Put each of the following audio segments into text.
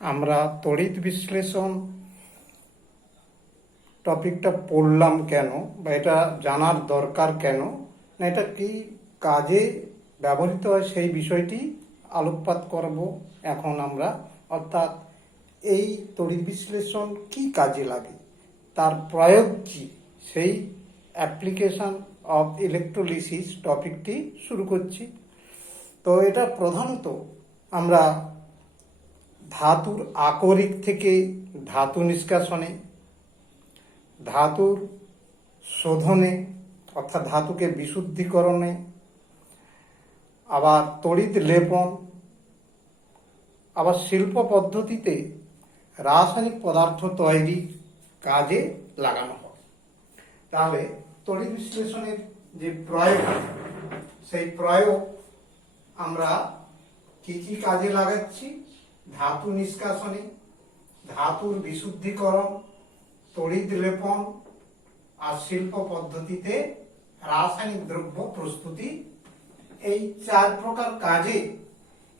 আমরা তড়িৎ বিশ্লেষণ টপিকটা পড়লাম কেন, বা এটা জানার দরকার কেন, না এটা কি কাজে ব্যবহৃত হয় সেই বিষয়টি আলোকপাত করব এখন আমরা। অর্থাৎ এই তড়িৎ বিশ্লেষণ কি কাজে লাগে, তার প্রয়োগ কি, সেই অ্যাপ্লিকেশন অফ ইলেকট্রোলিসিস টপিকটি শুরু করছি। তো এটা প্রধানত আমরা ধাতুর আকরিক থেকে ধাতু নিষ্কাশনে, ধাতুর শোধনে অর্থাৎ ধাতুকে বিশুদ্ধিকরণে, আবার তড়িৎ লেপন, আবার শিল্প পদ্ধতিতে রাসায়নিক পদার্থ তৈরি কাজে লাগানো হয়। তাহলে তড়িৎ বিশ্লেষণের যে প্রয়োগ, সেই প্রয়োগ আমরা কি কি কাজে লাগাচ্ছি? ধাতু নিষ্কাশনে, ধাতুর বিশুদ্ধিকরণ, তড়িৎ লেপন আর শিল্প পদ্ধতিতে রাসায়নিক দ্রব্য প্রস্তুতি, এই 4 প্রকার কাজে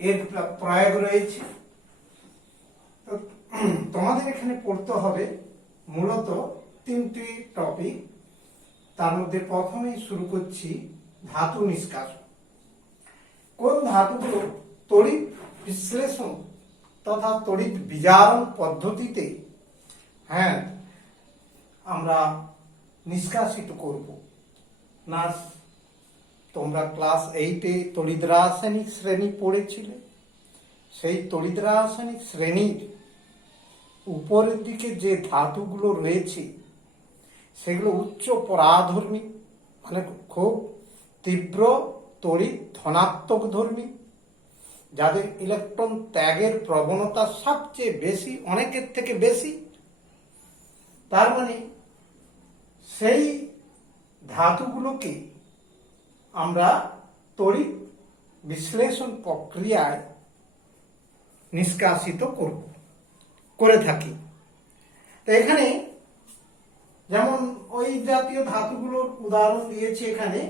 এর প্রয়োগ রয়েছে। তোমাদের এখানে পড়তে হবে মূলত 3টি টপিক। তার মধ্যে প্রথমেই শুরু করছি ধাতু নিষ্কাশন। কোন ধাতুগুলো তড়িৎ বিশ্লেষণ তথা তড়িৎ বিজারণ পদ্ধতিতে আমরা নিষ্কাশিত করব না। তোমরা ক্লাস 8-এ তড়িৎ রাসায়নিক শ্রেণী পড়েছিলে। সেই তড়িৎ রাসায়নিক শ্রেণীর উপরের দিকে যে ধাতুগুলো রয়েছে সেগুলো উচ্চ পরাধর্মী, মানে খুব তীব্র তড়িৎ ধনাত্মক ধর্মী, যাদের ইলেকট্রন ত্যাগের প্রবণতা সবচেয়ে বেশি, অনেকের থেকে বেশি। তার মানে সেই ধাতুগুলোকে আমরা তড়িৎ বিশ্লেষণ প্রক্রিয়ায় নিষ্কাশিত করে থাকি। তো এখানে যেমন ওই জাতীয় ধাতুগুলোর উদাহরণ দিয়েছে এখানে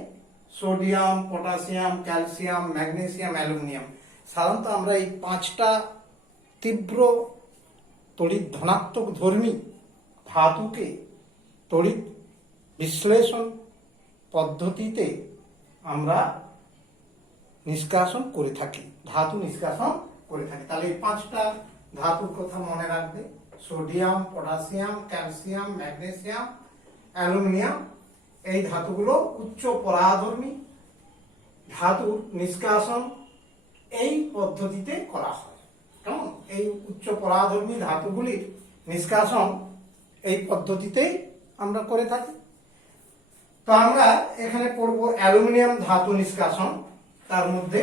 sodium, potassium, calcium, magnesium, aluminium. সাধারণত আমরা এই 5টা তীব্র তড়িৎ ধনাত্মক ধর্মী ধাতুকে তড়িৎ বিশ্লেষণ পদ্ধতিতে আমরা নিষ্কাশন করে থাকি, ধাতু নিষ্কাশন করে থাকি। তাহলে এই 5টা ধাতুর কথা মনে রাখবে: sodium, potassium, calcium, magnesium, aluminium. এই ধাতুগুলো উচ্চ পরাধর্মী। ধাতুর নিষ্কাশন এই পদ্ধতিতে করা হয়। কেমন? এই উচ্চ পরাধর্মী ধাতুগুলির নিষ্কাশন এই পদ্ধতিতেই আমরা করে থাকি। তো আমরা এখানে পড়ব অ্যালুমিনিয়াম ধাতু নিষ্কাশন। তার মধ্যে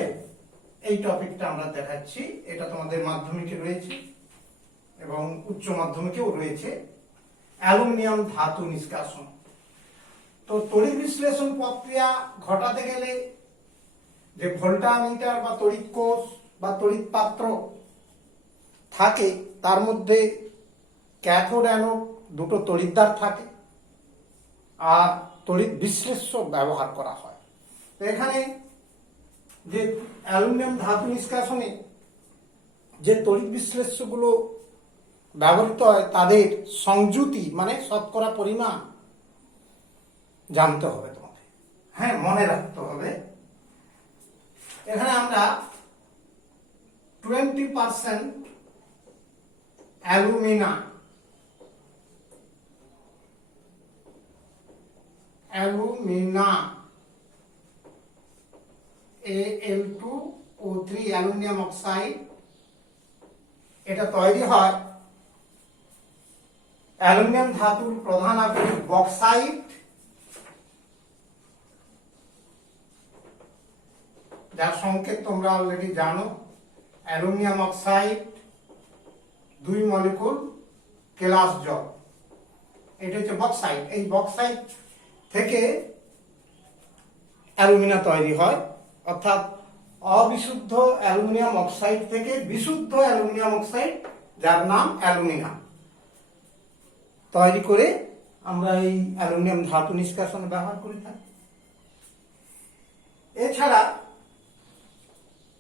এই টপিকটা আমরা দেখাচ্ছি। এটা তোমাদের মাধ্যমিকে রয়েছে এবং উচ্চ মাধ্যমিকেও রয়েছে, অ্যালুমিনিয়াম ধাতু নিষ্কাশন। তো তড়িৎ বিশ্লেষণ প্রক্রিয়া ঘটাতে গেলে যে ভোল্টামিটার বা তড়িৎ কোষ বা তড়িৎ পাত্র থাকে, তার মধ্যে ক্যাথোড অ্যানোড দুটো তড়িৎদ্বার থাকে আর তড়িৎ বিশ্লেষ্য ব্যবহার করা হয়। তো এখানে যে অ্যালুমিনিয়াম ধাতু নিষ্কাশনে যে তড়িৎ বিশ্লেষ্যগুলো ব্যবহৃত হয় তাদের সংযুতি মানে শতকরা পরিমাণ জানতে হবে তোমাদের, মনে রাখতে হবে। এখানে আমরা 20% অ্যালুমিনা Al2O3 অ্যালুমিনিয়াম অক্সাইড, এটা তৈরি হয় অ্যালুমিনিয়াম ধাতুর প্রধান আকরিক বক্সাইট, যার সংকেত তোমরা অলরেডি জানো, অ্যালুমিনিয়াম অক্সাইড 2 মলিকুল কেলাস জল। এটা হচ্ছে বক্সাইট। এই বক্সাইট থেকে অ্যালুমিনা তৈরি হয়, অর্থাৎ অবিশুদ্ধ অ্যালুমিনিয়াম অক্সাইড থেকে বিশুদ্ধ অ্যালুমিনিয়াম অক্সাইড, যার নাম অ্যালুমিনা, তৈরি করে আমরা এই অ্যালুমিনিয়াম ধাতু নিষ্কাশনে ব্যবহার করে থাকি। এছাড়া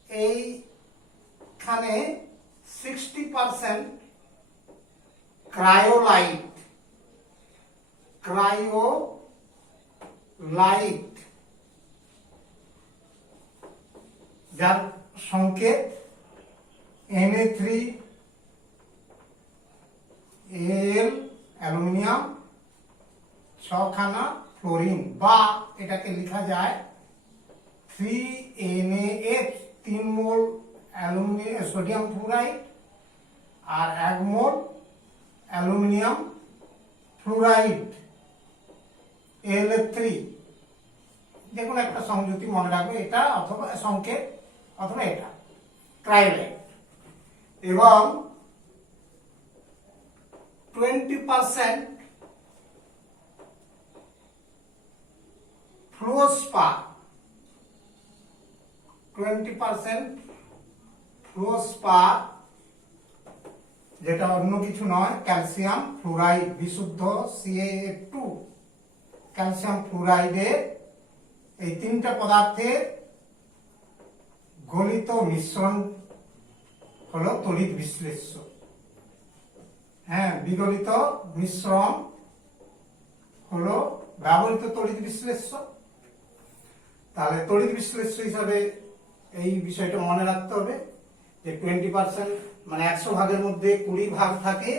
এইখানে 60% ক্রায়োলাইট, যার সংকেত Na3Al অ্যালুমিনিয়াম, 6 খানা ফ্লোরিন, বা এটাকে লেখা যায় 3NaF, 3 মোল অ্যালুমিনিয়াম সোডিয়াম ফ্লোরাইড আর 1 মোল অ্যালুমিনিয়াম ফ্লোরাইড Al3। যে কোনো একটা সংযুতি মনে রাখবে, এটা অথবা সংকেত অথবা এটা ক্রায়োলাইট। এবং 20% ফ্লুওস্পার, 20% ফ্লুওস্পার, যেটা অন্য কিছু নয়, ক্যালসিয়াম ফ্লুরাইড, বিশুদ্ধ CaF2 ক্যালসিয়াম ফ্লুরাইডের এই তিনটা পদার্থের গলিত মিশ্রণ হলো তড়িৎ বিশ্লেষ্য। হ্যাঁ, বিগলিত মিশ্রণ হলো ব্যবহৃত তড়িৎ বিশ্লেষ্য। তাহলে তড়িৎ বিশ্লেষ্য হিসাবে এই বিষয়টা মনে রাখতে হবে যে 20% মানে 100 ভাগের মধ্যে 20 ভাগ থাকে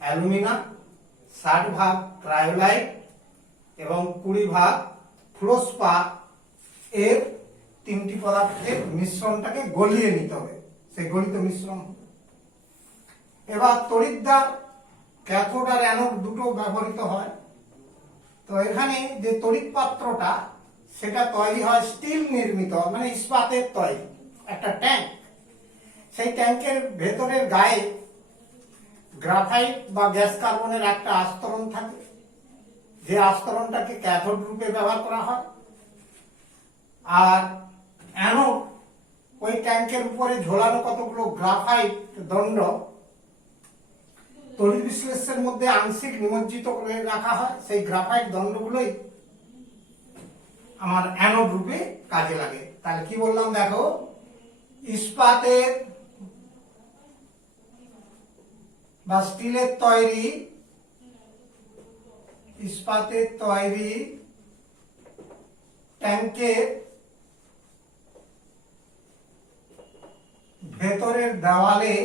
অ্যালুমিনাম, 60 ভাগ ক্রায়োলাইট এবং 20 ভাগ ফ্লুওস্পার। এর তিনটি পদার্থের মিশ্রণটাকে গলিয়ে নিতে হবে, সেই গলিত মিশ্রণ। এবার তড়িৎদ্বার ক্যাথোড আর অ্যানোড দুটো ব্যবহৃত হয়। তো এখানে যে তড়িৎ পাত্রটা সেটা তৈরি হয় স্টিল নির্মিত, মানে ইস্পাতের তৈরি একটা ট্যাঙ্ক। সেই ট্যাঙ্কের ভেতরের গায়ে গ্রাফাইট বা গ্যাস কার্বনের একটা আস্তরণ থাকে, যে আস্তরণটাকে ক্যাথোড রূপে ব্যবহার করা হয়। আর অ্যানোড ওই ট্যাঙ্কের উপরে ঝোলানো কতগুলো গ্রাফাইট দণ্ড তড়িৎ বিশ্লেষণের মধ্যে আংশিক নিমজ্জিত করে রাখা হয়। সেই গ্রাফাইট দণ্ডগুলোই আমার অ্যানোড রূপে কাজে লাগে। তাহলে কি বললাম দেখো, ইস্পাতের বা স্টিলের তৈরি, ইস্পাতের তৈরি ট্যাঙ্কের ভেতরের দেওয়ালে,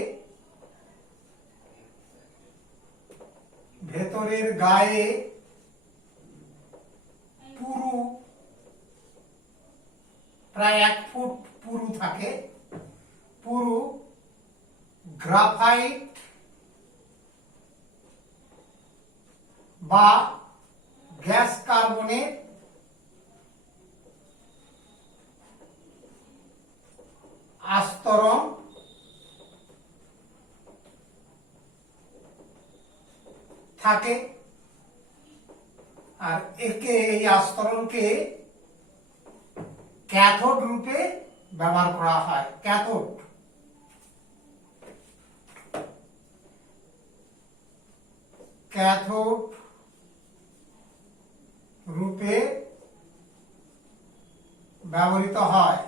ভেতরের গায়ে পুরু, প্রায় 1 ফুট পুরু থাকে, পুরু গ্রাফাইট বা গ্যাস কার্বনের আস্তরণ থাকে। আর একে, এই আস্তরণকে ক্যাথোড রূপে ব্যবহার করা হয়। ক্যাথোড, ক্যাথোড রূপে ব্যবহৃত হয়।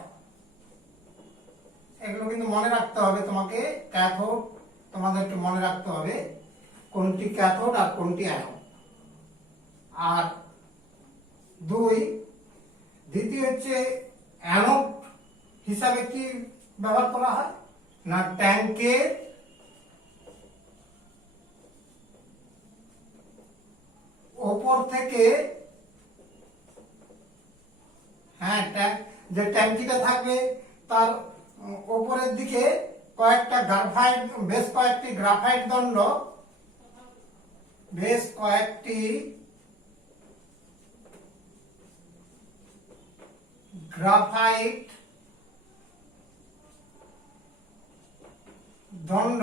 এগুলো কিন্তু মনে রাখতে হবে তোমাকে। ক্যাথোড তোমাদের একটু মনে রাখতে হবে কোনটি ক্যাথোড আর কোনটি অ্যানোড। আর দ্বিতীয় হচ্ছে অ্যানোড হিসাবে কি ব্যবহার করা হয় না, ট্যাঙ্কের ওপর থেকে, হ্যাঁ, যে ট্যাঙ্কিটা থাকবে তার ওপরের দিকে কয়েকটা গ্রাফাইট, বেশ কয়েকটি গ্রাফাইট দণ্ড, বেশ কয়েকটি গ্রাফাইট দণ্ড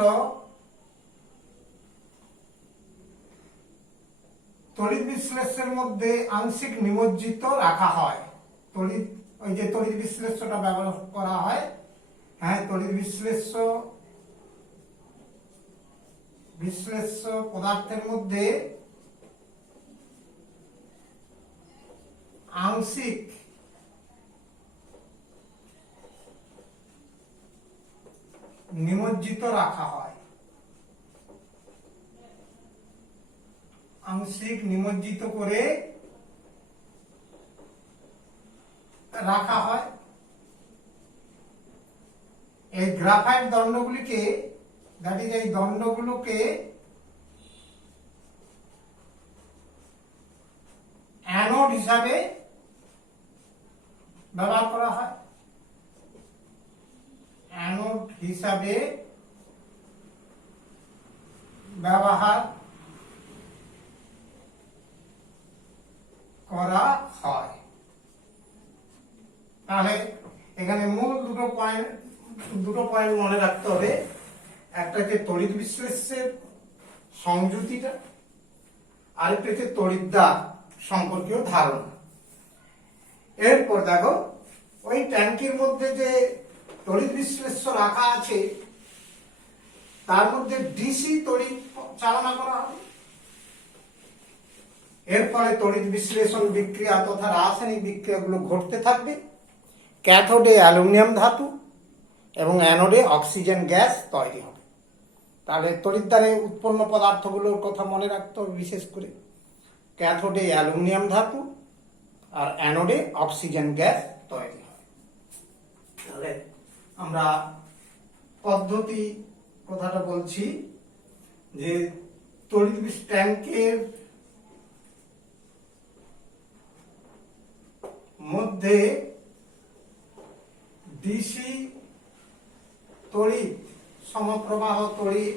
তড়িৎ বিশ্লেষণের মধ্যে আংশিক নিমজ্জিত রাখা হয়। ওই যে তড়িৎ বিশ্লেষ্যটা ব্যবহার করা হয়, হ্যাঁ, তড়িৎ বিশ্লেষ্য পদার্থের মধ্যে আংশিক নিমজ্জিত রাখা হয়, আংশিক নিমজ্জিত করে রাখা হয়। এই গ্রাফাইট দণ্ডগুলিকে, দ্যাট ইজ এই দণ্ডগুলোকে অ্যানোড হিসাবে ব্যবহার করা হয়, অ্যানোড হিসাবে ব্যবহার করা হয়। তাহলে এখানে মূল দুটো পয়েন্ট মনে রাখতে হবে। একটা হচ্ছে তড়িৎ বিশ্লেষের সংযুতিটা, আরেকটা হচ্ছে তড়িৎদ্বার সম্পর্কীয় ধারণা। এরপর দেখো, ওই ট্যাঙ্কির মধ্যে যে তড়িৎ বিশ্লেষ্য রাখা আছে তার মধ্যে ডিসি তড়িৎ চালনা করা হবে। এর ফলে তড়িৎ বিশ্লেষণ বিক্রিয়া তথা রাসায়নিক বিক্রিয়াগুলো ঘটতে থাকবে। ক্যাথোডে অ্যালুমিনিয়াম ধাতু এবং অ্যানোডে অক্সিজেন গ্যাস তৈরি হবে। তাহলে তড়িৎদ্বারে উৎপন্ন পদার্থগুলোর কথা মনে রাখতে হবে, বিশেষ করে ক্যাথোডে অ্যালুমিনিয়াম ধাতু আর অ্যানোডে অক্সিজেন গ্যাস তৈরি হয়। তাহলে আমরা পদ্ধতি কথাটা বলছি যে তড়িৎ ট্যাঙ্কের মধ্যে ডিসি তড়িৎ, সমপ্রবাহ তড়িৎ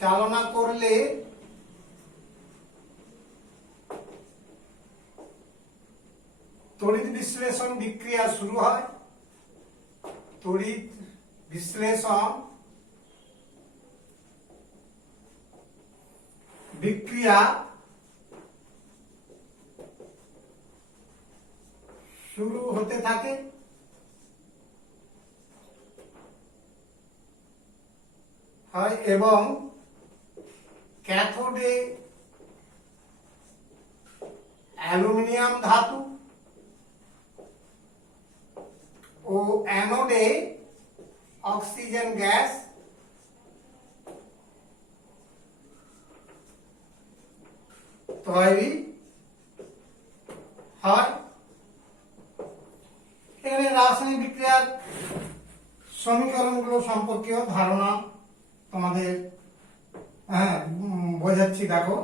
চালনা করলে তড়িৎ বিশ্লেষণ বিক্রিয়া শুরু হয়। তড়িৎ বিশ্লেষণ বিক্রিয়া শুরু হতে থাকে হয় এবং ক্যাথোডে অ্যালুমিনিয়াম ধাতু ও অ্যানোডে অক্সিজেন গ্যাস তৈরি হয়। এখানে রাসায়নিক বিক্রিয়ার সমীকরণগুলো সম্পর্কেও ধারণা তোমাদের বোঝাচ্ছি। দেখো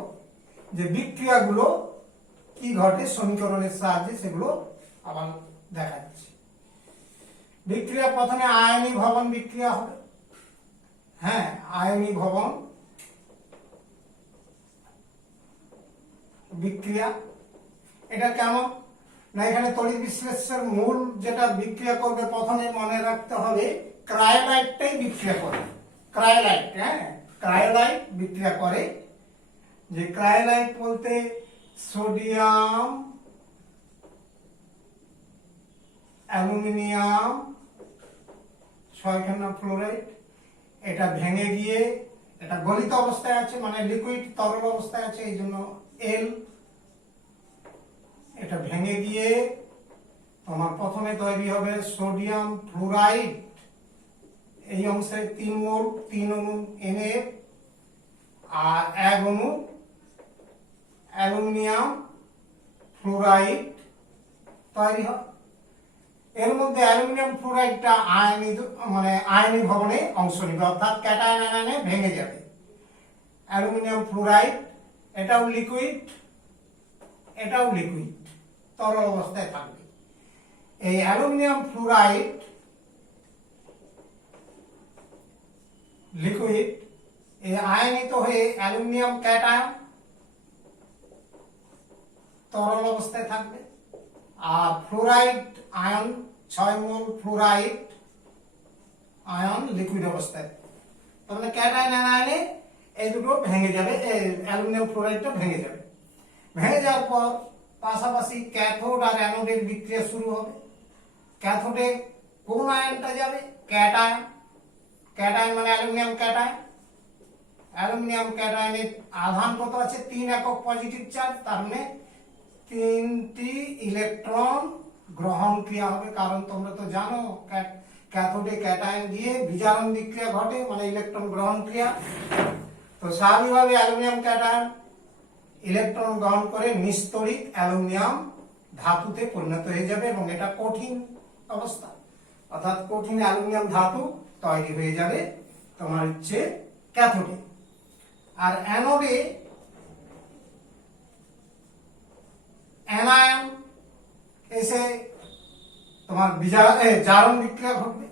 যে বিক্রিয়াগুলো কি ঘটে সমীকরণের সাহায্যে, সেগুলো আবার দেখাচ্ছি। বিক্রিয়া প্রথমে আয়নি ভবন বিক্রিয়া হবে। আয়নি ভবন বিক্রিয়া, এটা কেমন না, এখানে তড়িৎ বিশ্লেষণের মূল যেটা বিক্রিয়া করবে প্রথমে মনে রাখতে হবে ক্রায়োলাইটটাই বিক্রিয়া করে। ক্রায়োলাইট, ক্রায়োলাইট বিক্রিয়া করে। যে ক্রায়োলাইট বলতে সোডিয়াম অ্যালুমিনিয়াম 6 ফ্লোরাইড, এটা ভেঙে গিয়ে, এটা গলিত অবস্থায় আছে মানে লিকুইড তরল অবস্থায় আছে, এই জন্য এল। এটা ভেঙে গিয়ে তোমার প্রথমে তৈরি হবে সোডিয়াম ফ্লোরাইড, এই অংশে 3 মোল 3 অণু এনএফ আর 1 অণু অ্যালুমিনিয়াম ফ্লোরাইড তৈরি হয়। এর মধ্যে অ্যালুমিনিয়াম ফ্লোরাইডটা আয়নি ভবনে অংশ নেবে, অর্থাৎ ক্যাটায়ন আয়নে ভেঙে যাবে। অ্যালুমিনিয়াম ফ্লোরাইড এটাও লিকুইড, এটাও লিকুইড, তরল অবস্থায় থাকবে। এই অ্যালুমিনিয়াম ফ্লোরাইড লিকুইড আয়নিত হয়ে অ্যালুমিনিয়াম ক্যাটায়ন তরল অবস্থায় থাকবে। আর ফ্লোরাইড আয়ন 6 মোল ফ্লোরাইড আয়ন লিকুইড অবস্থায়। তাহলে ক্যাটায়ন আয়নে এই দুটো ভেঙে যাবে, অ্যালুমিনিয়াম ফ্লোরাইডটা ভেঙে যাবে। ভেঙে যাওয়ার পর পাশাপাশি ক্যাথোড আর অ্যানোডের বিক্রিয়া শুরু হবে। ক্যাথোডে কোন আয়নটা যাবে? ক্যাটায়ন। ক্যাটায়ন মানে অ্যালুমিনিয়াম ক্যাটায়ন। অ্যালুমিনিয়াম ক্যাটায়নের আধান কত আছে? 3 একক পজিটিভ চার্জ, তার মানে 3টি ইলেকট্রন গ্রহণ ক্রিয়া হবে। কারণ তোমরা তো জানো ক্যাথোডে ক্যাটায়ন দিয়ে বিজারণ বিক্রিয়া ঘটে, মানে ইলেকট্রন গ্রহণ ক্রিয়া। তো স্বাভাবিকভাবে অ্যালুমিনিয়াম ক্যাটায়ন ইলেকট্রন গ্রহণ করে নিস্তড়িত অ্যালুমিনিয়াম ধাতুতে পরিণত হয়ে যাবে এবং এটা কঠিন অবস্থা, অর্থাৎ কঠিন অ্যালুমিনিয়াম ধাতু তৈরি হয়ে যাবে তোমার হচ্ছে ক্যাথোডে। আর অ্যানোডে অ্যানায়ন এসে তোমার জারণ বিক্রিয়া ঘটবে,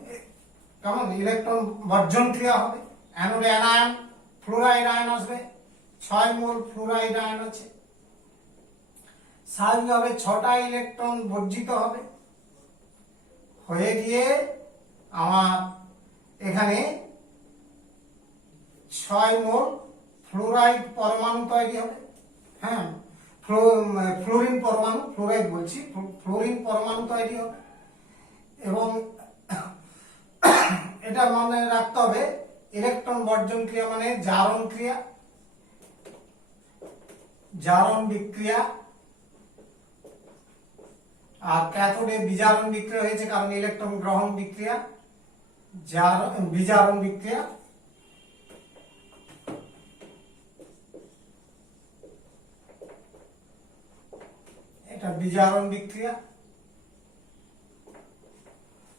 কেমন ইলেকট্রন বর্জন ক্রিয়া হবে। অ্যানোডে অ্যানায়ন ফ্লোরাইড আয়ন আসবে, 6 মোল ফ্লোরাইড আয়ন আছে, স্বাভাবিকভাবে 6টা ইলেকট্রন বর্জিত হবে, হয়ে গিয়ে আমার এখানে 6 মোল ফ্লোরাইড পরমাণু তৈরি হবে। হ্যাঁ, ফ্লোরিন পরমাণু, ফ্লোরাইড বলছি, ফ্লোরিন পরমাণু তৈরি হবে। এবং এটা মনে রাখতে হবে, ইলেকট্রন বর্জন ক্রিয়া মানে জারণ ক্রিয়া, জারণ বিক্রিয়া। আর ক্যাথোডে বিজারণ বিক্রিয়া হয়েছে কারণ ইলেকট্রন গ্রহণ বিক্রিয়া, বিজারণ বিক্রিয়া। এটা বিজারণ বিক্রিয়া।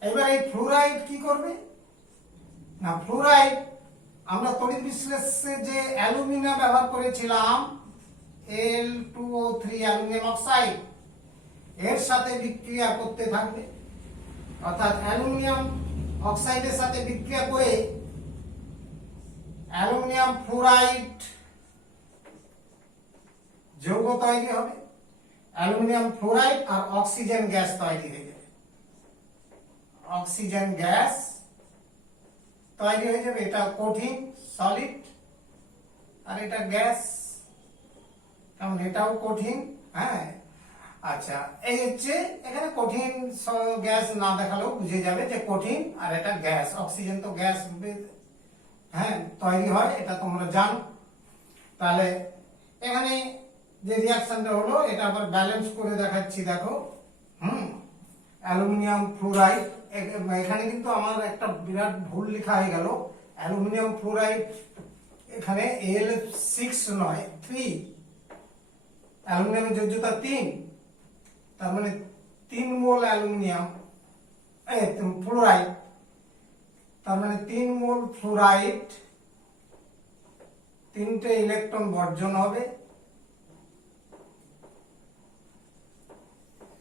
এবার এই ফ্লোরাইড কি করবে না, ফ্লোরাইড আমরা তড়িৎ বিশ্লেষণে যে অ্যালুমিনিয়াম ব্যবহার করেছিলাম Al2O3 অ্যালুমিনিয়াম অক্সাইড, এর সাথে বিক্রিয়া করতে থাকবে, অর্থাৎ অ্যালুমিনিয়াম অক্সাইডের সাথে বিক্রিয়া করে অ্যালুমিনিয়াম ফ্লোরাইড যৌগ তৈরি হবে। অ্যালুমিনিয়াম ফ্লোরাইড আর অক্সিজেন গ্যাস তৈরি হয়ে যাবে, অক্সিজেন গ্যাস তৈরি হয়ে যাবে। এটা কঠিন সলিড আর এটা গ্যাস, কারণ এটাও কঠিন। হ্যাঁ, আচ্ছা, এই হচ্ছে এখানে কঠিন গ্যাস না দেখালেও বুঝে যাবে যে কঠিন, আর এটা গ্যাস। অক্সিজেন তো গ্যাস হ্যাঁ তৈরি হয়, এটা তোমরা জানো। তাহলে এখানে যে রিয়াকশনটা হলো এটা আবার ব্যালেন্স করে দেখাচ্ছি, দেখো। অ্যালুমিনিয়াম ফ্লোরাইড, এখানে কিন্তু আমার একটা বিরাট ভুল লেখা হয়ে গেল। অ্যালুমিনিয়াম ফ্লোরাইড এখানে Al6 নয় 3, অ্যালুমিনিয়ামের যোজ্যতা 3, তার মানে 3 মোল অ্যালুমিনিয়াম ফ্লোরাইড, তার মানে 3 মোল ফ্লোরাইড, 3টে ইলেকট্রন বর্জন হবে।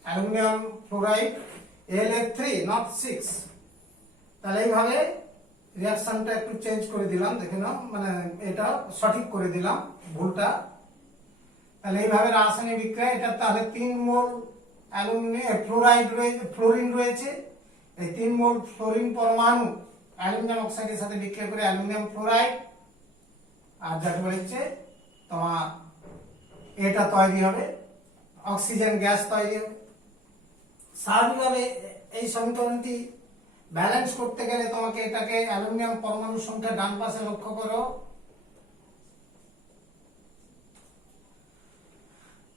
Aluminium fluoride Al3 not 6। তাহলে এইভাবে রিঅ্যাকশনটা একটু চেঞ্জ করে দিলাম, দেখে নাও, মানে এটা সঠিক করে দিলাম ভুলটা। তাহলে এইভাবে রাসায়নিক বিক্রিয়া, এটা তাহলে 3 মোল অ্যালুমিনিয়াম ফ্লোরাইড রয়েছে, ফ্লোরিন রয়েছে। এই 3 মোল ফ্লোরিন পরমাণু অ্যালুমিনিয়াম অক্সাইডের সাথে বিক্রিয়া করে অ্যালুমিনিয়াম ফ্লোরাইড, আর যাকে বলেছে তোমার এটা তৈরি হবে, অক্সিজেন গ্যাস তৈরি হবে। স্বাভাবিকভাবে এই সমীকরণটি ব্যালেন্স করতে গেলে তোমাকে এটাকে অ্যালুমিনিয়াম পরমাণু সংখ্যা ডান পাশে লক্ষ্য করো,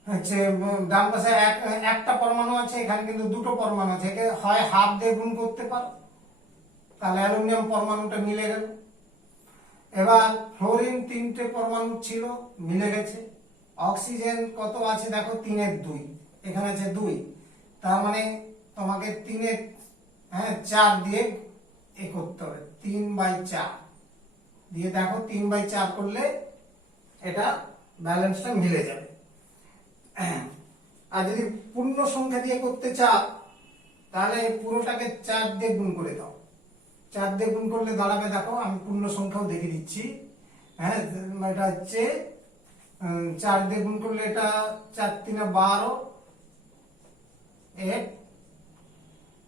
হচ্ছে ডান পাশে একটা পরমাণু আছে, এখানে কিন্তু দুটো পরমাণু আছে, একে হয় হাফ দিয়ে গুণ করতে পারো, তাহলে অ্যালুমিনিয়াম পরমাণুটা মিলে গেল। এবার ফ্লোরিন 3টে পরমাণু ছিল, মিলে গেছে। অক্সিজেন কত আছে দেখো, 3 এর 2, এখানে আছে 2, তার মানে তোমাকে 4 দিয়ে এ করতে হবে, 3/4 দিয়ে দেখো, 3/4 করলে এটা ব্যালেন্সটা মিলে যাবে। আর যদি পূর্ণ সংখ্যা দিয়ে করতে চাও তাহলে পুরোটাকে 4 দিয়ে গুণ করে দাও, 4 দিয়ে গুণ করলে দাঁড়াবে, দেখো আমি পূর্ণ সংখ্যাও দেখে দিচ্ছি। হ্যাঁ, এটা হচ্ছে 4 দিয়ে গুণ করলে এটা 4 × 3 = 12, 1,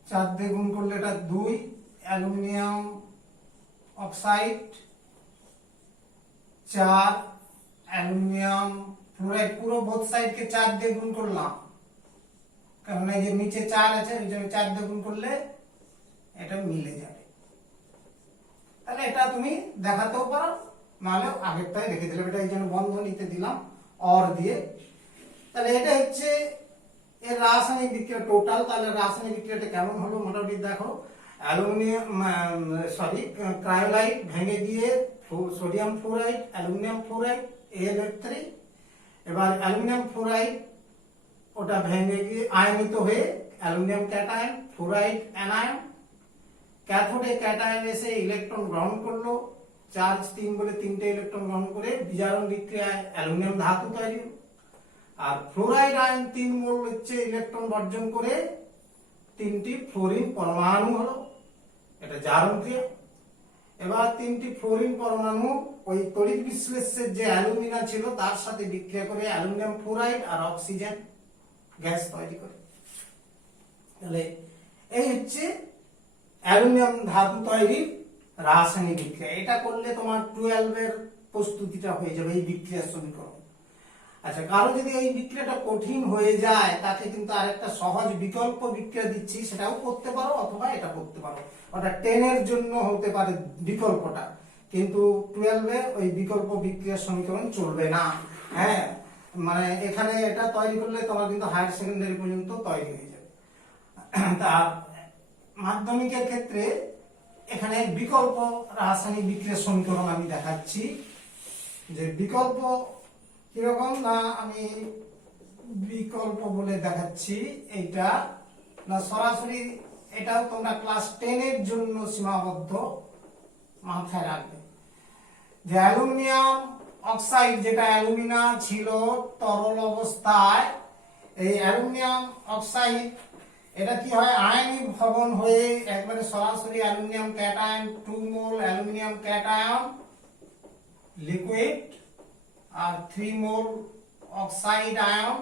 4 দিয়ে গুণ করলে এটা 2 অ্যালুমিনিয়াম অক্সাইড, 4 অ্যালুমিনিয়াম ফ্লোরাইড, পুরো বোথ সাইডকে 4 দিয়ে গুণ করলাম, কারণ এই যে নিচে 4 আছে, ওই জন্য 4 দিয়ে গুণ করলে এটা মিলে যাবে। তাহলে এটা তুমি দেখাতেও পারো, নাহলে আগেরটাই রেখে দিলাম, এটা এই জন্য বন্ধনীতে দিলাম অর দিয়ে। তাহলে এটা হচ্ছে এর রাসায়নিক বিক্রিয়া টোটাল। তাহলে রাসায়নিক বিক্রিয়াটা কেমন হলো মোটামুটি দেখো, ক্রায়োলাইট ভেঙে গিয়ে sodium fluoride, aluminium fluoride AlF3। এবার অ্যালুমিনিয়াম ফ্লোরাইড ওটা ভেঙে গিয়ে আয়নিত হয়ে অ্যালুমিনিয়াম ক্যাটায়ন, ফ্লোরাইড অ্যানায়ন। ক্যাথোডে ক্যাটায়ন এসে ইলেকট্রন গ্রহণ করলো, চার্জ 3 বলে 3টে ইলেকট্রন গ্রহণ করে বিজারণ বিক্রিয়ায় অ্যালুমিনিয়াম ধাতু তৈরি হলো। আর ফ্লোরাইড আয়ন 3 মোল হচ্ছে ইলেকট্রন বর্জন করে 3টি ফ্লোরিন পরমাণু হলো, এটা জারণ ক্রিয়া। এবার 3টি ফ্লোরিন পরমাণু ওই তড়িৎ বিশ্লেষ্যের যে অ্যালুমিনা ছিল তার সাথে বিক্রিয়া করে অ্যালুমিনিয়াম ফ্লোরাইড আর অক্সিজেন গ্যাস তৈরি করে। তাহলে এই হচ্ছে অ্যালুমিনিয়াম ধাতু তৈরির রাসায়নিক বিক্রিয়া। এটা করলে তোমার 12 এর প্রস্তুতিটা হয়ে যাবে এই বিক্রিয়ার সমীকরণ। আচ্ছা, কারো যদি এই বিক্রিয়াটা কঠিন হয়ে যায় তাকে কিন্তু আরেকটা সহজ বিকল্প বিক্রিয়া দিচ্ছি, সেটাও করতে পারো অথবা এটা করতে পারো। ওটা 10 এর জন্য হতে পারে বিকল্পটা, কিন্তু 12 এ ওই বিকল্প বিক্রিয়ার সমীকরণ চলবে না। হ্যাঁ, মানে এখানে এটা তৈরি করলে তোমার কিন্তু হায়ার সেকেন্ডারি পর্যন্ত তৈরি হয়ে যাবে। তা মাধ্যমিকের ক্ষেত্রে এখানে বিকল্প রাসায়নিক বিক্রিয়ার সমীকরণ আমি দেখাচ্ছি। যে বিকল্প কিরকম না, আমি বিকল্প বলে দেখাচ্ছি এইটা না, সরাসরি এটাও তোমরা ক্লাস 10 এর জন্য সীমাবদ্ধ, মাথায় রাখবে। যে অ্যালুমিনিয়াম অক্সাইড, যেটা অ্যালুমিনা ছিল তরল অবস্থায়, এই অ্যালুমিনিয়াম অক্সাইড এটা কি হয়, আয়নিক ভবন হয়ে একবারে সরাসরি অ্যালুমিনিয়াম ক্যাটায়ন 2 মোল অ্যালুমিনিয়াম ক্যাটায়ন লিকুইড আর 3 মোল অক্সাইড আয়ন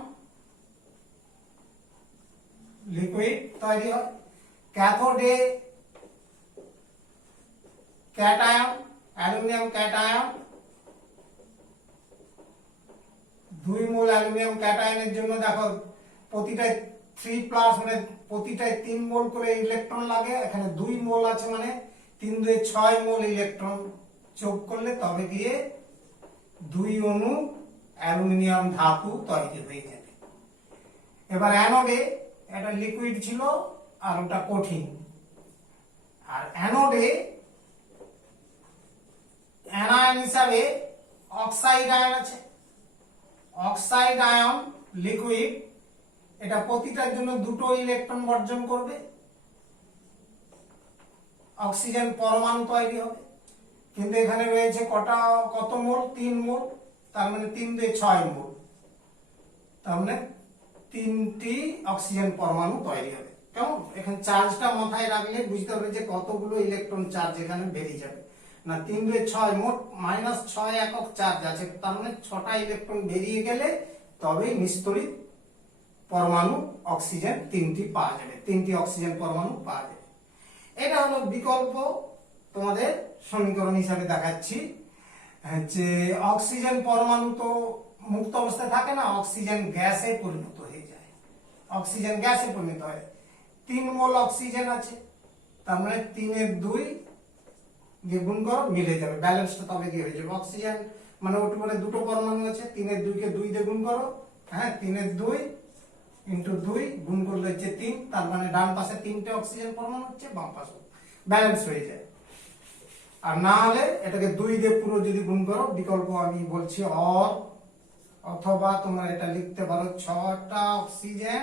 লিকুইড তৈরি হয়। ক্যাথোডে ক্যাটায়ন, অ্যালুমিনিয়াম ক্যাটায়ন 2 মোল অ্যালুমিনিয়াম ক্যাটায়নের জন্য দেখো প্রতিটায় 3+ মানে প্রতিটায় 3 মোল করে ইলেকট্রন লাগে। এখানে 2 মোল আছে মানে 3 2 6 মোল ইলেকট্রন যোগ করলে তবে গিয়ে 2 অণু অ্যালুমিনিয়াম ধাতু তৈরি হয়ে যাবে। এবার অ্যানোডে এটা লিকুইড ছিল আর ওটা কঠিন, আর অ্যানোডে অ্যানায়ন হিসাবে অক্সাইড আয়ন আছে। অক্সাইড আয়ন লিকুইড, এটা প্রতিটার জন্য 2টো ইলেকট্রন বর্জন করবে, অক্সিজেন পরমাণু তৈরি হবে। কিন্তু এখানে রয়েছে কত মোল, 3 মোল, তার মানে 3 2 6 মোল, তার মানে 3টি অক্সিজেন পরমাণু তৈরি হবে। কেমন, এখানে চার্জটা মাথায় রাখলে বুঝতে হবে যে কতগুলো ইলেকট্রন চার্জ এখানে বেরিয়ে যাবে। না 3 2 6 মোট -6 একক চার্জ আছে, তার মানে 6টা ইলেকট্রন বেরিয়ে গেলে তবেই নিস্তড়িত পরমাণু অক্সিজেন 3টি পাওয়া যাবে, 3টি অক্সিজেন পরমাণু পাওয়া যাবে। এটা হলো বিকল্প তোমাদের সমীকরণ হিসাবে দেখাচ্ছি। যে অক্সিজেন পরমাণু তো মুক্ত অবস্থায় থাকে না, অক্সিজেন গ্যাসে পরিণত হয়ে যায়, অক্সিজেন গ্যাসে পরিণত হয়। 3 মোল অক্সিজেন আছে, তার মানে 3 এর 2 দিয়ে গুণ করো, মিলে যাবে, ব্যালেন্সটা তবে কি হয়ে যাবে। অক্সিজেন মানে ওটু করে 2টো পরমাণু আছে, 3 এর 2 কে 2 দিয়ে গুণ করো, হ্যাঁ 3 এর 2 ইন্টু 2 গুণ করলে হচ্ছে 3, তার মানে ডান পাশে 3টে অক্সিজেন পরমাণু হচ্ছে, বাম পাশে ব্যালেন্স হয়ে যায়। আর না হলে এটাকে 2 দিয়ে পুরো যদি গুণ করো, বিকল্প আমি বলছি অথবা তোমরা এটা লিখতে পারো 6টা অক্সিজেন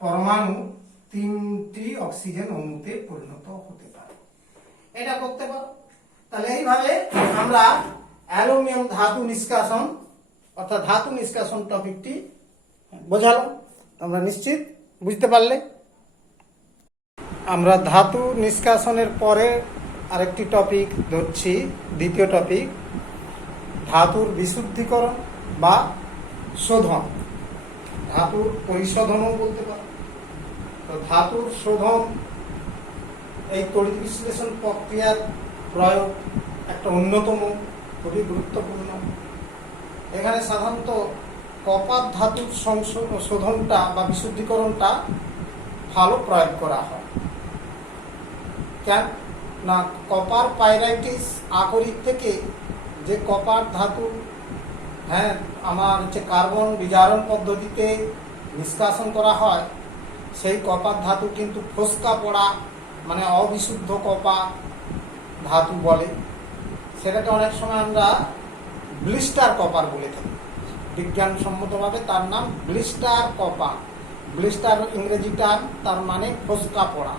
পরমাণু 3টি অক্সিজেন অণুতে পরিণত হতে পারে, এটা করতে পারো। তাহলে এইভাবে আমরা অ্যালুমিনিয়াম ধাতু নিষ্কাশন অর্থাৎ ধাতু নিষ্কাশন টপিকটি বোঝালাম। তোমরা নিশ্চিত বুঝতে পারলে। আমরা ধাতু নিষ্কাশনের পরে আরেকটি টপিক ধরছি, দ্বিতীয় টপিক ধাতুর বিশুদ্ধীকরণ বা শোধন, ধাতুর পরিশোধনও বলতে পারো। তো ধাতুর শোধন এই তড়িৎ বিশ্লেষণ প্রক্রিয়ার প্রয়োগ একটা অন্যতম, খুবই গুরুত্বপূর্ণ। এখানে সাধারণত কপার ধাতুর শোধনটা বা বিশুদ্ধীকরণটা ভালো প্রয়োগ করা হয়। কেন না, কপার পাইরাইটিস আকরিক থেকে যে কপার ধাতু আমার কার্বন বিজারণ পদ্ধতিতে নিষ্কাশন করা হয়, সেই কপার ধাতু কিন্তু ফোস্কা পড়া, মানে অবিশুদ্ধ কপার ধাতু বলে। সেটাকে অনেক সময় আমরা ব্লিস্টার কপার বলে থাকি। বিজ্ঞানসম্মতভাবে তার নাম ব্লিস্টার কপার। ব্লিস্টার ইংরেজি টার্ম, তার মানে ফোস্কা পড়া।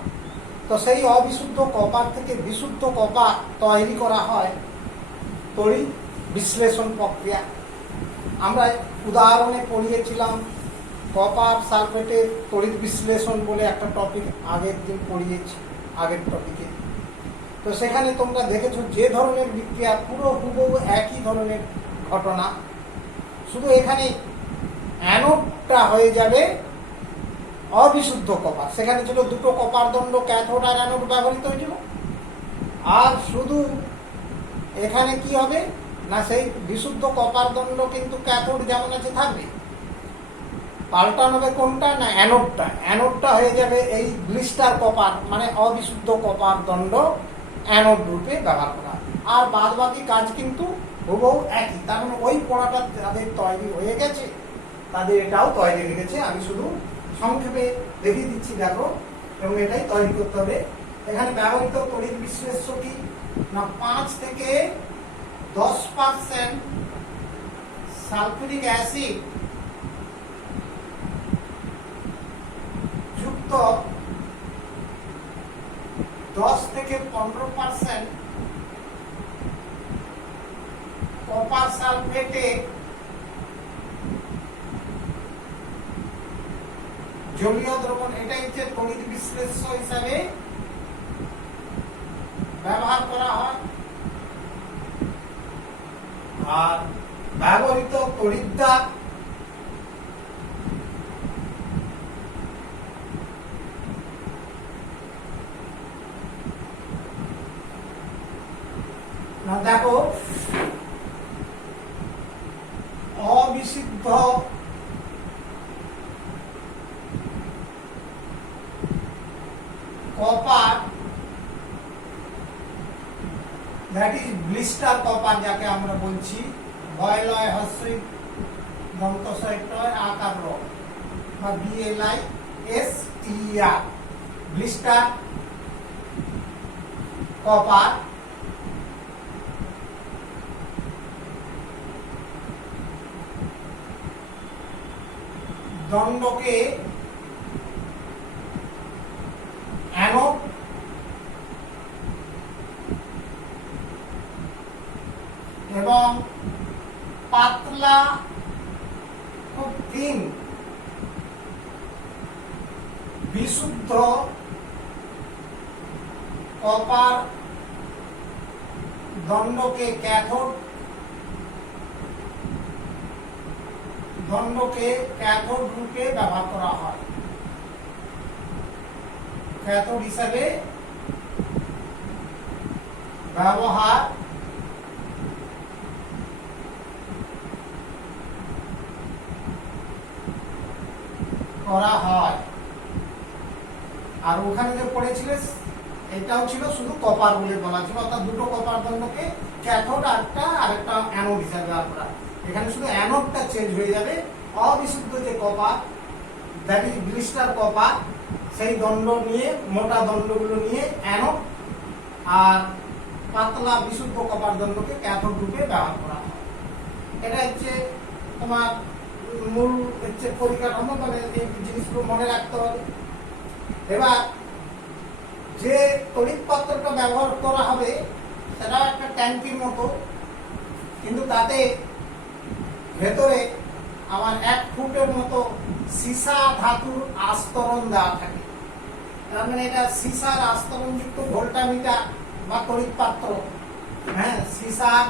তো সেই অবিশুদ্ধ কপার থেকে বিশুদ্ধ কপার তৈরি করা হয় তড়িৎ বিশ্লেষণ প্রক্রিয়া। আমরা উদাহরণে পড়িয়েছিলাম কপার সালফেটের তড়িৎ বিশ্লেষণ বলে একটা টপিক আগের দিন পড়িয়েছি, আগের টপিকে। তো সেখানে তোমরা দেখেছো যে ধরনের বিক্রিয়া পুরো হুবহু একই ধরনের ঘটনা, শুধু এখানে অ্যানোডটা হয়ে যাবে অবিশুদ্ধ কপার। সেখানে ছিল দুটো কপার দণ্ড, ক্যাথোড আর অ্যানোড ব্যবহৃত হয়েছিল। আর শুধু এখানে কি হবে না, সেই বিশুদ্ধ কপার দণ্ড কিন্তু ক্যাথোড যেমন আছে থাকবে, পাল্টানো হবে কোনটা না অ্যানোডটা। অ্যানোডটা হয়ে যাবে এই ব্লিস্টার কপার, মানে অবিশুদ্ধ কপার দণ্ড অ্যানোড রূপে ব্যবহার করা। আর বাদ বাকি কাজ কিন্তু হুবহু একই। তার মানে ওই পড়াটা তাদের তৈরি হয়ে গেছে, তাদের এটাও তৈরি হয়ে গেছে। আমি শুধু সংক্ষেপে দেখিয়ে দিচ্ছি, দেখো, এবং এটাই তৈরি করতে হবে। এখানে ব্যবহৃত তড়িৎ বিশ্লেষ্য কি না 5 থেকে 10% সালফিউরিক অ্যাসিড যুক্ত 10 থেকে 15% কপার সালফেটে জলীয় দ্রবণ, এটাই হচ্ছে তড়িৎ বিশ্লেষ্য হিসাবে ব্যবহার করা হয়। আর ব্যবহৃত তড়িৎদ্বার না, দেখো, অবিশুদ্ধ copper, that is blister copper যাকে আমরা বলছি, বয়লয় হস্যই দন্তসয়টয় আকার র বা BLISTER, ব্লিস্টার কপার দণ্ডকে অ্যানোড এবং পাতলা খুব থিন বিশুদ্ধ কপার দণ্ডকে ক্যাথোড রূপে ব্যবহার করা হয়। ক্যাথোড হিসাবে ব্যবহার করা হয়। আর ওখানে যে পড়েছিলে এটাও ছিল শুধু কপার বলে বলা ছিল, অর্থাৎ দুটো কপার দণ্ডকে ক্যাথোড আরেকটা অ্যানোড হিসাবে ব্যবহার করা। এখানে শুধু অ্যানোডটা চেঞ্জ হয়ে যাবে। অবিশুদ্ধ যে copper, that is blister copper, সেই দণ্ড নিয়ে, মোটা দণ্ডগুলো নিয়ে অ্যানোড, আর পাতলা বিশুদ্ধ কপার দণ্ডকে ক্যাথোড রূপে ব্যবহার করা হয়। এটা হচ্ছে তোমার মূল হচ্ছে পরিকাঠামো, মানে এই জিনিসগুলো মনে রাখতে হবে। এবার যে তড়িৎ পাত্রটা ব্যবহার করা হবে সেটা একটা ট্যাঙ্কির মতো, কিন্তু তাতে ভেতরে আমার 1 ফুটের মতো সীসা ধাতুর আস্তরণ দেওয়া থাকে। তার মানে এটা সীসার আস্তরণযুক্ত ভোল্টামিটার বা তড়িৎ পাত্র। হ্যাঁ, সীসার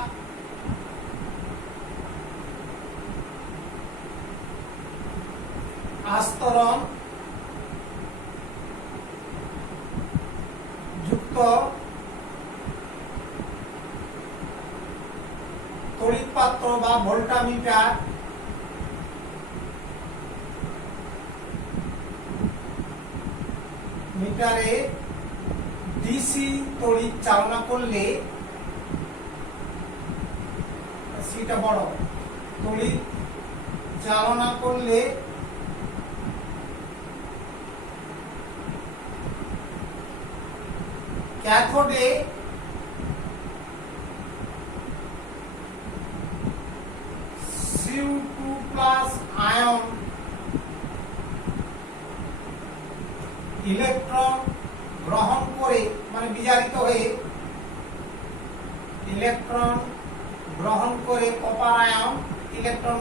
আস্তরণ যুক্ত তড়িৎ পাত্র বা ভোল্টামিটার মিটারে ডিসি তড়িৎ চালনা করলে, সিটা বড়, তড়িৎ চালনা করলে ক্যাথোডে Cu2+ আয়ন ইলেকট্রন গ্রহণ করে মানে বিজারিত হয়ে ইলেকট্রন গ্রহণ করে কপার আয়ন ইলেকট্রন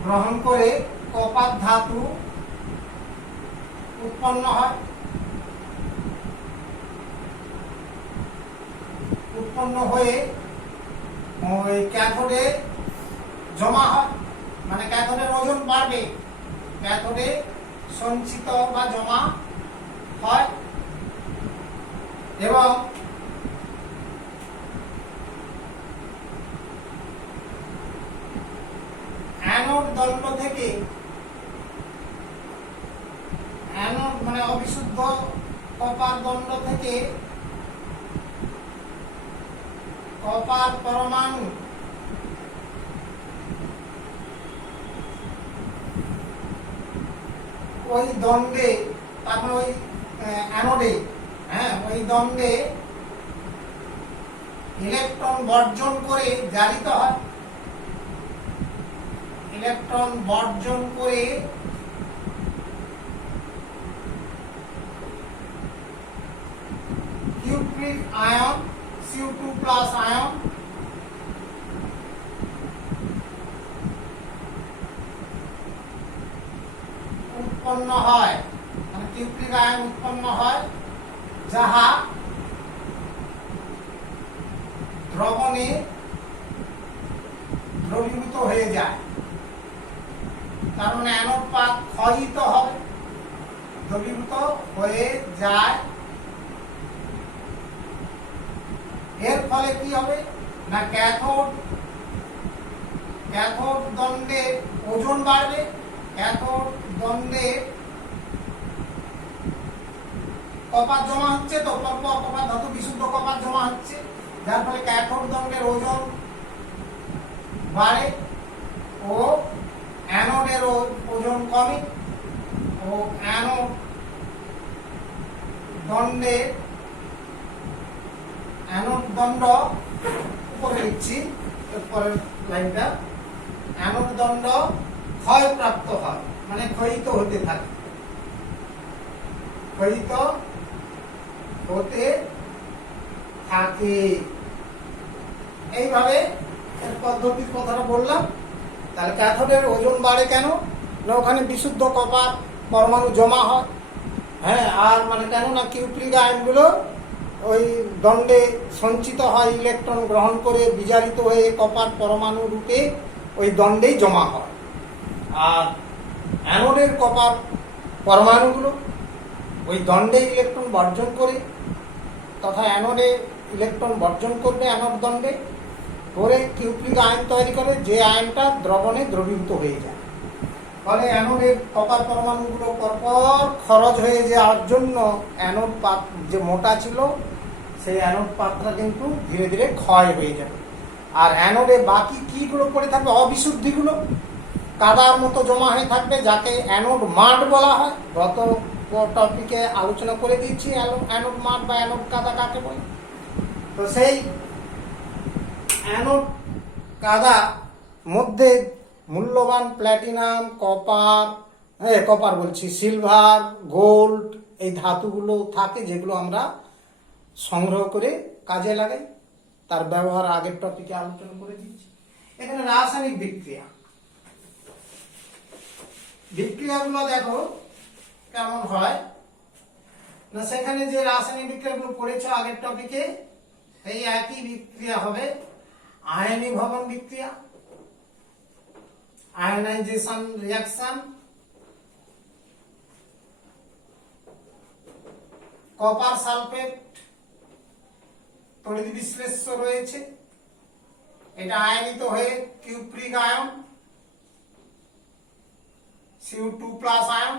গ্রহণ করে কপার ধাতু উৎপন্ন হয় উৎপন্ন হয়ে ওই ক্যাথোডে জমা হয় মানে ক্যাথোডের ওজন বাড়বে ক্যাথোডে সঞ্চিত বা জমা হয় এবং অ্যানোড দণ্ড থেকে অ্যানোড মানে অবিশুদ্ধ কপার দণ্ড থেকে কপার পরমাণু ওই দণ্ডে তারপর ওই অ্যানোডে ওই দণ্ডে ইলেকট্রন বর্জন করে জারিত হয় ইলেকট্রন বর্জন করে কিউপ্রিক আয়ন Cu2+ আয়ন উৎপন্ন হয় মানে কিউপ্রিক আয়ন উৎপন্ন হয় যাহা দ্রবণে দ্রবীভূত হয়ে যায় কারণ অ্যানোড পাত ক্ষয়িত হবে দ্রবীভূত হয়ে যায় এর ফলে কি হবে না ক্যাথোড দণ্ডে ওজন বাড়বে ক্যাথোড দণ্ডে কপার জমা হচ্ছে তো কপার ধাতু বিশুদ্ধ কপার জমা হচ্ছে যার ফলে ক্যাথোড দণ্ডের ওজন বাড়ে ও অ্যানোডের ওজন কমে ও অ্যানোড দণ্ড উপরে লিখছি পরের লাইনটা অ্যানোড দণ্ড ক্ষয়প্রাপ্ত হয় মানে ক্ষয়িত হতে থাকে এইভাবে পদ্ধতির কথাটা বললাম তাহলে ক্যাথোডের ওজন বাড়ে কেন না ওখানে বিশুদ্ধ কপার পরমাণু জমা হয় আর মানে কেন না কিউপ্রিক আয়নগুলো ওই দণ্ডে সঞ্চিত হয় ইলেকট্রন গ্রহণ করে বিজারিত হয়ে কপার পরমাণু রূপে ওই দণ্ডেই জমা হয় আর অ্যানোডের কপার পরমাণুগুলো ওই দণ্ডে ইলেকট্রন বর্জন করে তথা অ্যানোডে ইলেকট্রন বর্জন করবে অ্যানোড দণ্ডে করে কিউপ্রিক আয়ন তৈরি করে যে আয়নটা দ্রবণে দ্রবীভূত হয়ে যায় ফলে অ্যানোডের কপার পরমাণুগুলো পরপর খরচ হয়ে যাওয়ার জন্য অ্যানোড পাত যে মোটা ছিল সেই অ্যানোড পাতটা কিন্তু ধীরে ধীরে ক্ষয় হয়ে যাবে আর অ্যানোডে বাকি কিগুলো পড়ে থাকবে অবিশুদ্ধিগুলো কাদার মতো জমা হয়ে থাকবে যাকে অ্যানোড মাড বলা হয় গত টপিকে আলোচনা করে দিয়েছি অ্যানোড মাড বা অ্যানোড কাদা কাকে বলে তো সেই অ্যানোড কাদা মধ্যে মূল্যবান প্ল্যাটিনাম কপার বলছি সিলভার গোল্ড এই ধাতুগুলো থাকে যেগুলো আমরা সংগ্রহ করে কাজে লাগাই তার ব্যবহার আগের টপিকে আলোচনা করে দিচ্ছি এখানে রাসায়নিক বিক্রিয়াগুলো দেখো কেমন হয় না সেখানে যে রাসায়নিক বিক্রিয়াগুলো পড়েছ আগের টপিকে এই একই বিক্রিয়া হবে আয়নীভবন বিক্রিয়া আয়নাইজেশন রিঅ্যাকশন কপার সালফেট তড়িৎ বিশ্লেষ্য রয়েছে এটা আয়নিত হয়ে কিউপ্রিক আয়ন Cu2+ আয়ন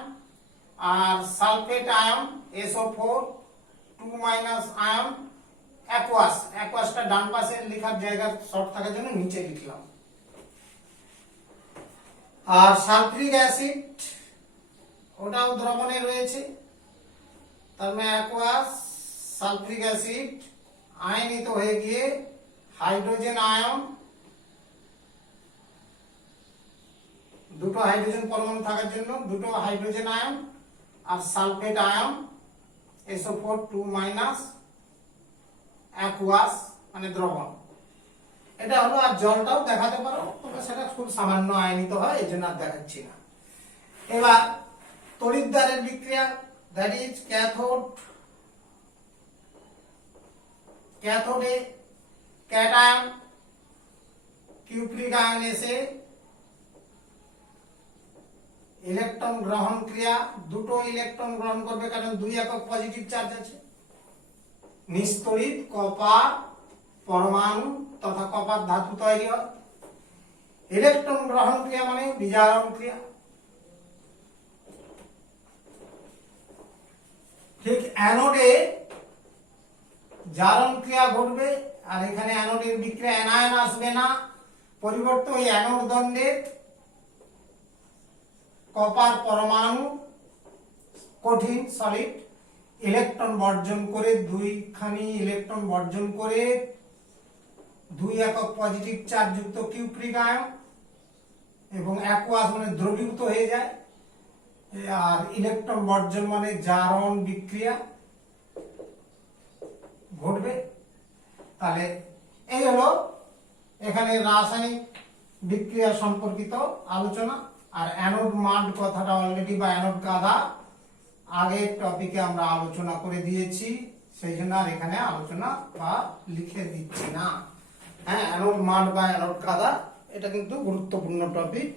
আর সালফেট আয়ন SO4 2- আয়ন অ্যাকুয়াসটা ডান পাশে লেখার জায়গা শর্ট থাকার জন্য নিচে লিখলাম আর সালফ্রিক অ্যাসিড ও ওটাও দ্রবণে রয়েছে। তার মানে অ্যাকুয়াস সালফ্রিক অ্যাসিড আয়নিত হয়ে গিয়ে হাইড্রোজেন আয়ন, দুটো হাইড্রোজেন পরমাণু থাকার জন্য দুটো হাইড্রোজেন আয়ন আর সালফেট আয়ন SO4 2- অ্যাকুয়াস মানে দ্রবণ। এটা হলো। আর জলটাও দেখাতে পারো, তবে সেটা খুব সামান্য আয়নিত হয়, এই জন্য আর দেখাচ্ছি না। এবার তড়িৎদ্বারের বিক্রিয়া, দ্যাট ইজ ক্যাথোড। ক্যাথোডে ক্যাটায়ন কিউপ্রিক আয়ন এসে ইলেকট্রন গ্রহণ ক্রিয়া, দুটো ইলেকট্রন গ্রহণ করবে কারণ 2 একক পজিটিভ চার্জ আছে। নিস্তড়িত কপার পরমাণু তথা কপার ধাতু তৈরি হয়। ইলেকট্রন গ্রহণ ক্রিয়া মানে বিজারণ ক্রিয়া। ঠিক অ্যানোডে জারণ ক্রিয়া ঘটবে, আর এখানে অ্যানোডের বিক্রিয়া অ্যানায়ন আসবে না, পরিবর্তে ওই অ্যানোড দণ্ডের কপার পরমাণু কঠিন সলিড ইলেকট্রন বর্জন করে, 2খানি ইলেকট্রন বর্জন করে 2 একক পজিটিভ চার্জ যুক্ত কিউপ্রিক আয়ন এবং অ্যাকুয়াস মানে দ্রবীভূত হয়ে যায়। আর ইলেকট্রন বর্জন মানে জারণ বিক্রিয়া ঘটবে। তাহলে এই হলো এখানে রাসায়নিক বিক্রিয়া সম্পর্কিত আলোচনা। আর অ্যানোড মাড কথাটা অলরেডি বা অ্যানোড গাধা আগের টপিকে আমরা আলোচনা করে দিয়েছি, সেই জন্য আর এখানে আলোচনা বা লিখে দিচ্ছি না। হ্যাঁ, অ্যানোড মাড বা অ্যানোড গাধা এটা কিন্তু গুরুত্বপূর্ণ টপিক।